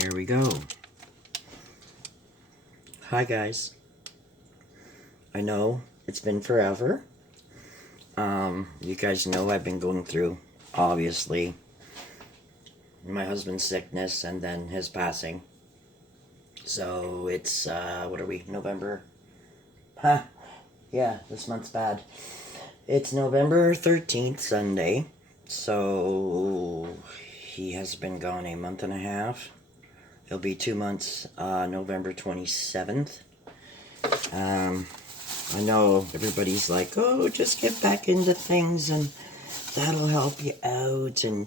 Here we go. Hi guys. I know it's been forever. You guys know I've been going through, obviously, my husband's sickness and then his passing. So it's, what are we, November? Huh, yeah, this month's bad. It's November 13th, Sunday. So he has been gone a month and a half. It'll be 2 months, November 27th. I know everybody's like, oh, just get back into things and that'll help you out and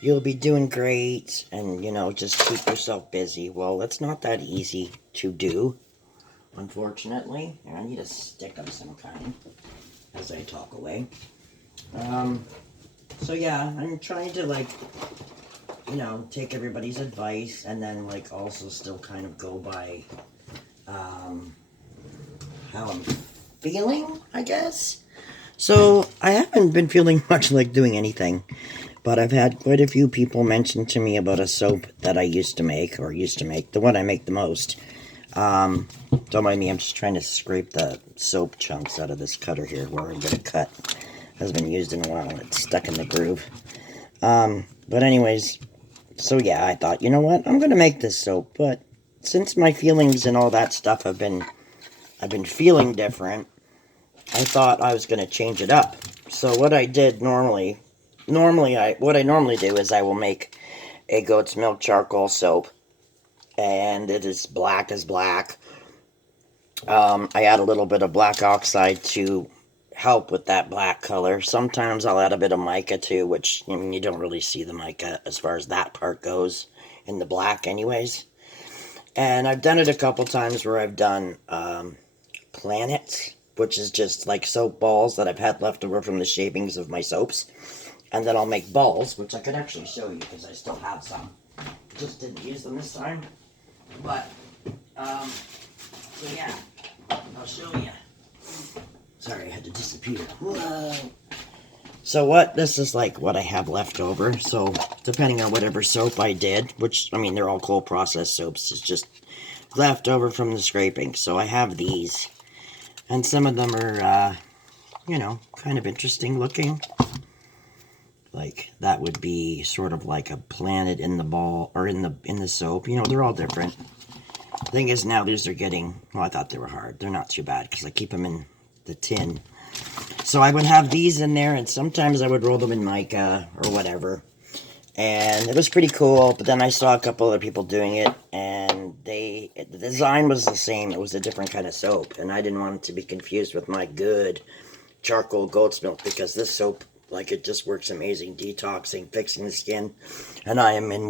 you'll be doing great and, just keep yourself busy. Well, it's not that easy to do, unfortunately. I need a stick of some kind as I talk away. So yeah, I'm trying to take everybody's advice and then also still kind of go by how I'm feeling, I guess. So I haven't been feeling much like doing anything, but I've had quite a few people mention to me about a soap that I used to make, the one I make the most. Don't mind me, I'm just trying to scrape the soap chunks out of this cutter here where I'm gonna cut. Hasn't been used in a while, it's stuck in the groove. But anyways, so yeah, I thought, you know what, I'm gonna make this soap, but since my feelings and all that stuff I've been feeling different, I thought I was gonna change it up. So what I did what I normally do is I will make a goat's milk charcoal soap, and it is black as black. I add a little bit of black oxide to help with that black color. Sometimes I'll add a bit of mica too, which you don't really see the mica as far as that part goes in the black anyways. And I've done it a couple times where I've done planets, which is just like soap balls that I've had left over from the shavings of my soaps. And then I'll make balls, which I could actually show you because I still have some. Just didn't use them this time. But, so yeah, I'll show you. Sorry, I had to disappear. Whoa. So this is like what I have left over. So depending on whatever soap I did, which, they're all cold process soaps. It's just left over from the scraping. So I have these. And some of them are, kind of interesting looking. Like, that would be sort of like a planet in the ball, or in the soap. They're all different. The thing is, now these are getting, well, I thought they were hard. They're not too bad, because I keep them in the tin. So I would have these in there, and sometimes I would roll them in mica, or whatever. And it was pretty cool, but then I saw a couple other people doing it, and the design was the same. It was a different kind of soap, and I didn't want it to be confused with my good charcoal goat's milk, because this soap, it just works amazing, detoxing, fixing the skin, and I am in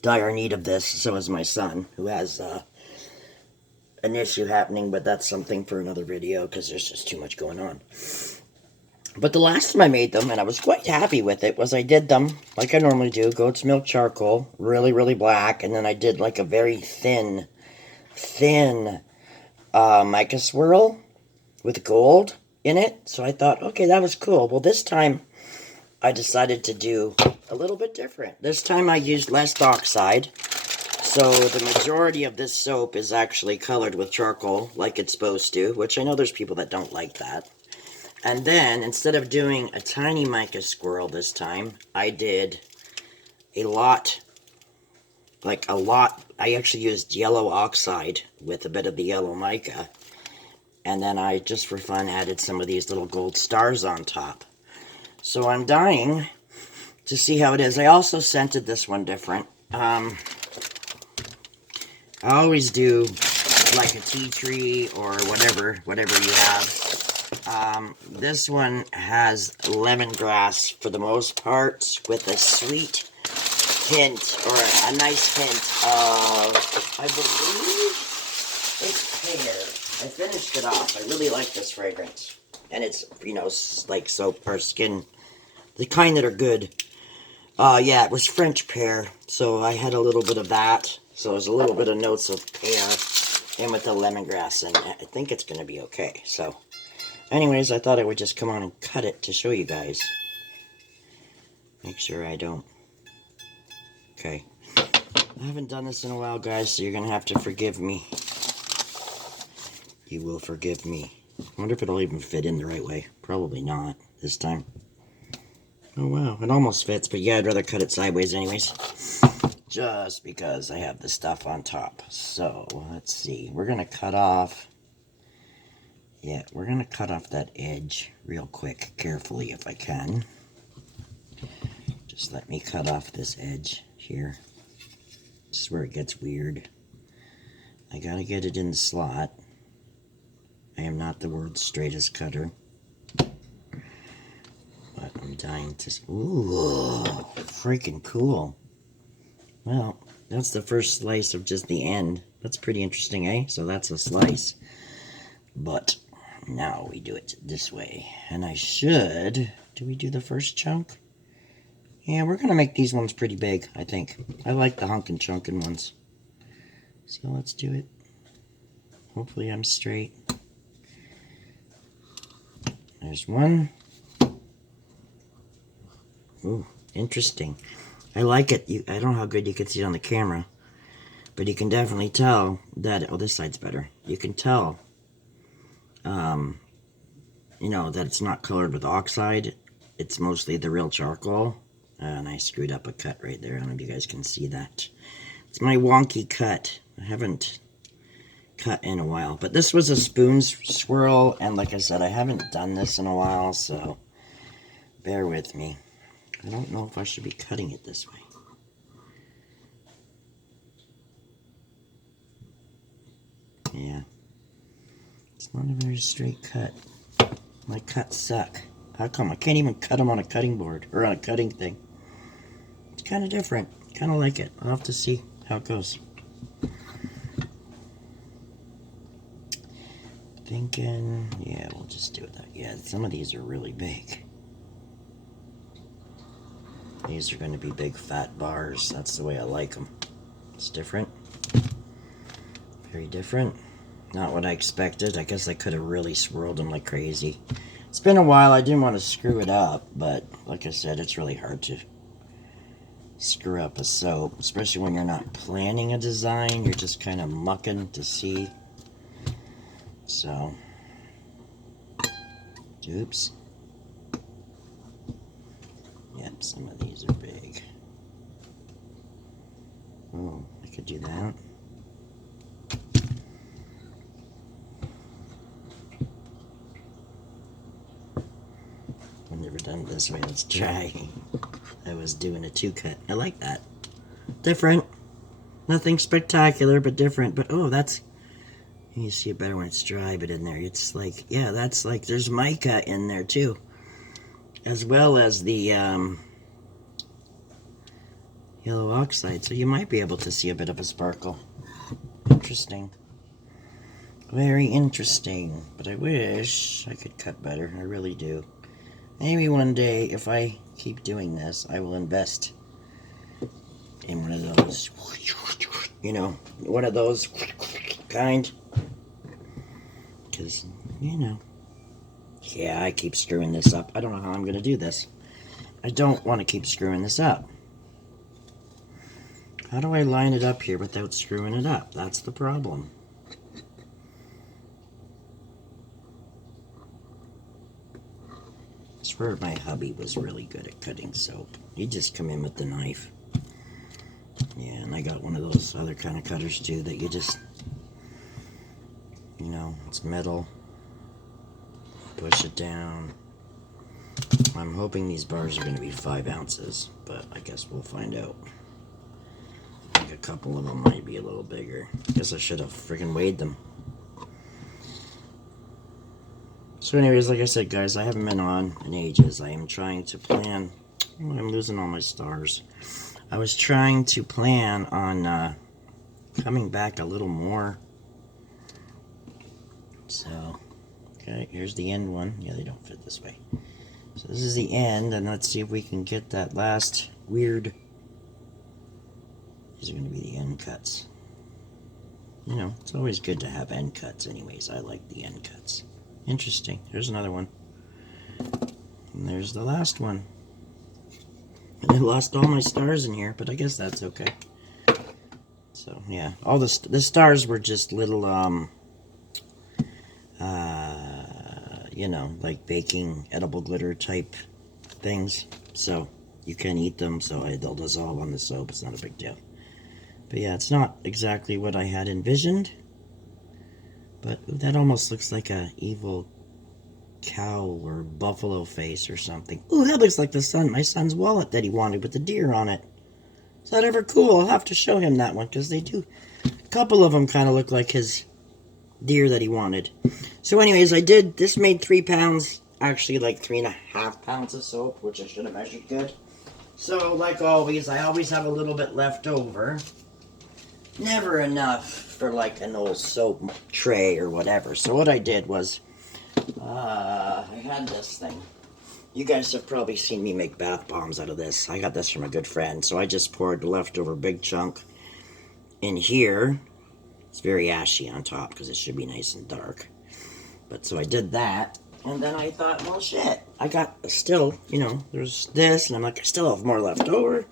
dire need of this. So is my son, who has an issue happening, but that's something for another video, because there's just too much going on. But the last time I made them, and I was quite happy with it, was I did them like I normally do, goat's milk charcoal, really, really black, and then I did like a very thin mica swirl with gold in it. So I thought, okay, that was cool. Well, this time I decided to do a little bit different. This time I used less oxide. So the majority of this soap is actually colored with charcoal like it's supposed to, which I know there's people that don't like that. And then, instead of doing a tiny mica swirl this time, I did a lot. I actually used yellow oxide with a bit of the yellow mica. And then I, just for fun, added some of these little gold stars on top. So I'm dying to see how it is. I also scented this one different. I always do like a tea tree or whatever you have. This one has lemongrass for the most part, with a sweet hint, or a nice hint of, I believe it's pear. I finished it off. I really like this fragrance. And it's, like soap or skin, the kind that are good. Yeah, it was French pear, so I had a little bit of that. So there's a little bit of notes of pear in with the lemongrass, and I think it's going to be okay. So, anyways, I thought I would just come on and cut it to show you guys. Make sure I don't. Okay. I haven't done this in a while, guys, so you're going to have to forgive me. You will forgive me. I wonder if it'll even fit in the right way. Probably not this time. Oh, wow. It almost fits, but yeah, I'd rather cut it sideways anyways. Just because I have the stuff on top. So, let's see. We're going to cut off... Yeah, we're going to cut off that edge real quick, carefully if I can. Just let me cut off this edge here. This is where it gets weird. I gotta get it in the slot. I am not the world's straightest cutter. But I'm dying to... Ooh, freaking cool. Well, that's the first slice of just the end. That's pretty interesting, eh? So that's a slice. But now we do it this way. And I should... Do we do the first chunk? Yeah, we're going to make these ones pretty big, I think. I like the hunkin' chunkin' ones. So let's do it. Hopefully I'm straight. There's one. Ooh, interesting. I like it. I don't know how good you can see it on the camera. But you can definitely tell that... Oh, this side's better. You can tell, you know, that it's not colored with oxide. It's mostly the real charcoal. And I screwed up a cut right there. I don't know if you guys can see that. It's my wonky cut. I haven't cut in a while. But this was a spoon swirl. And like I said, I haven't done this in a while. So bear with me. I don't know if I should be cutting it this way. Yeah. It's not a very straight cut. My cuts suck. How come? I can't even cut them on a cutting board. Or on a cutting thing. It's kind of different. Kind of like it. I'll have to see how it goes. Thinking... Yeah, we'll just do that. Yeah, some of these are really big. These are going to be big fat bars. That's the way I like them. It's different. Very different. Not what I expected. I guess I could have really swirled them like crazy. It's been a while. I didn't want to screw it up, but like I said, it's really hard to screw up a soap, especially when you're not planning a design. You're just kind of mucking to see. So, oops. Yep, some of these are big. Oh, I could do that. I've never done it this way. Let's try. I was doing a two-cut. I like that. Different. Nothing spectacular, but different. But, oh, that's... You see it better when it's dry, but in there, it's like... Yeah, that's like... There's mica in there, too. As well as the yellow oxide. So you might be able to see a bit of a sparkle. Interesting. Very interesting. But I wish I could cut better. I really do. Maybe one day, if I keep doing this, I will invest in one of those, you know, one of those kind. Because, you know, yeah, I keep screwing this up. I don't know how I'm going to do this. I don't want to keep screwing this up. How do I line it up here without screwing it up? That's the problem. I swear my hubby was really good at cutting soap. He'd just come in with the knife. Yeah, and I got one of those other kind of cutters too that you just, you know, it's metal. Push it down. I'm hoping these bars are going to be 5 ounces, but I guess we'll find out. I think a couple of them might be a little bigger. Guess I should have freaking weighed them. So anyways, like I said, guys, I haven't been on in ages. I am trying to plan... Oh, I'm losing all my stars. I was trying to plan on coming back a little more. So, okay, here's the end one. Yeah, they don't fit this way. So this is the end, and let's see if we can get that last weird... These are going to be the end cuts. You know, it's always good to have end cuts anyways. I like the end cuts. Interesting. Here's another one. And there's the last one. And I lost all my stars in here, but I guess that's okay. So yeah, all the stars were just little you know, like baking edible glitter type things. So you can eat them. So they'll dissolve on the soap. It's not a big deal. But yeah, it's not exactly what I had envisioned. But that almost looks like a evil cow or buffalo face or something. Ooh, that looks like my son's wallet that he wanted with the deer on it. Is that ever cool? I'll have to show him that one because they do. A couple of them kind of look like his deer that he wanted. So anyways, this made 3 pounds, actually like 3.5 pounds of soap, which I should have measured good. So like always, I always have a little bit left over. Never enough for like an old soap tray or whatever. So what I did was, I had this thing. You guys have probably seen me make bath bombs out of this. I got this from a good friend. So I just poured the leftover big chunk in here. It's very ashy on top because it should be nice and dark. But so I did that. And then I thought, well, shit. I got still, you know, there's this. And I'm like, I still have more left over.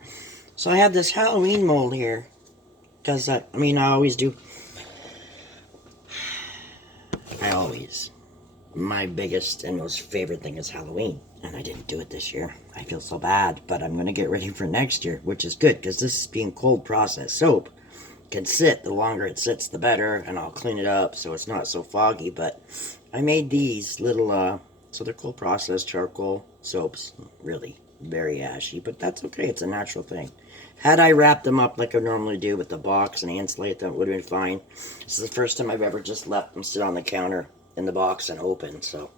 So I had this Halloween mold here. Because, I always do. My biggest and most favorite thing is Halloween. And I didn't do it this year. I feel so bad. But I'm going to get ready for next year, which is good. Because this is being cold processed soap. Can sit. The longer it sits, the better. And I'll clean it up so it's not so foggy. But I made these little, so they're cold processed charcoal soaps. Really very ashy. But that's okay. It's a natural thing. Had I wrapped them up like I normally do with the box and insulate them, it would have been fine. This is the first time I've ever just left them sit on the counter in the box and open, so.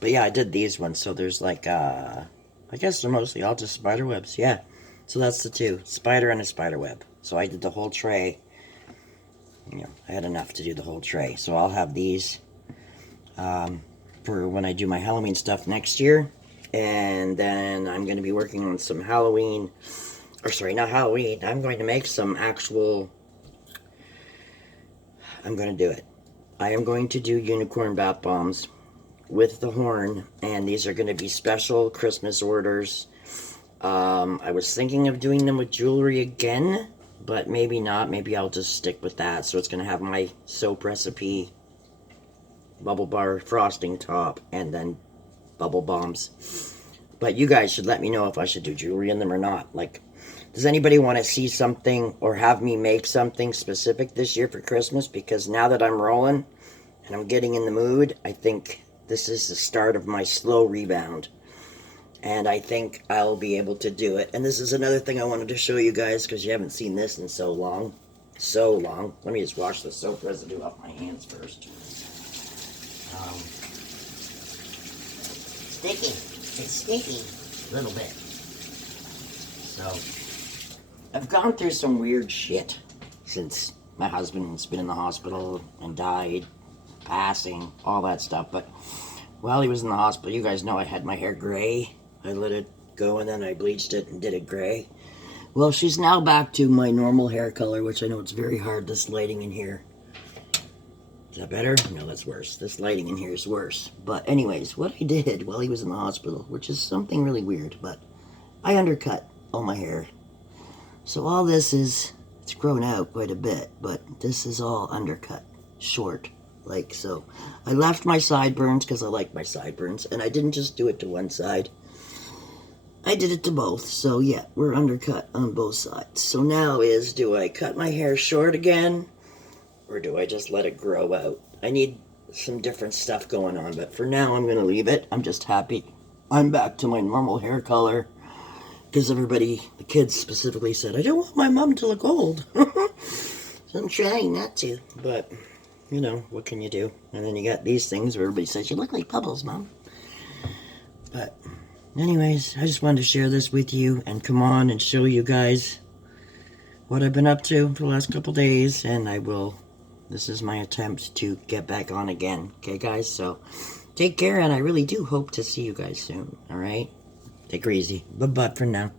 But yeah, I did these ones, so there's like, I guess they're mostly all just spider webs, yeah. So that's the two, spider and a spider web. So I did the whole tray. You know, I had enough to do the whole tray. So I'll have these for when I do my Halloween stuff next year. And then I'm going to be working on some Halloween... Or sorry, not Halloween. I'm going to make some actual... I'm going to do it. I am going to do unicorn bath bombs with the horn. And these are going to be special Christmas orders. I was thinking of doing them with jewelry again. But maybe not. Maybe I'll just stick with that. So it's going to have my soap recipe, bubble bar frosting top, and then bubble bombs. But you guys should let me know if I should do jewelry in them or not. Like... Does anybody want to see something or have me make something specific this year for Christmas? Because now that I'm rolling and I'm getting in the mood, I think this is the start of my slow rebound. And I think I'll be able to do it. And this is another thing I wanted to show you guys because you haven't seen this in so long. So long. Let me just wash the soap residue off my hands first. Sticky. It's sticky. A little bit. So... I've gone through some weird shit since my husband's been in the hospital and died, passing, all that stuff. But while he was in the hospital, you guys know I had my hair gray. I let it go and then I bleached it and did it gray. Well, she's now back to my normal hair color, which I know it's very hard, this lighting in here. Is that better? No, that's worse. This lighting in here is worse. But anyways, what I did while he was in the hospital, which is something really weird, but I undercut all my hair. So all this is, it's grown out quite a bit, but this is all undercut, short, like so. I left my sideburns because I like my sideburns, and I didn't just do it to one side. I did it to both, so yeah, we're undercut on both sides. So now is, do I cut my hair short again, or do I just let it grow out? I need some different stuff going on, but for now I'm going to leave it. I'm just happy I'm back to my normal hair color. Because everybody, the kids specifically said, I don't want my mom to look old. So I'm trying not to. But, you know, what can you do? And then you got these things where everybody says, you look like Bubbles, Mom. But, anyways, I just wanted to share this with you and come on and show you guys what I've been up to for the last couple days. And this is my attempt to get back on again. Okay, guys? So, take care, and I really do hope to see you guys soon. All right? Take her easy. Bye-bye for now.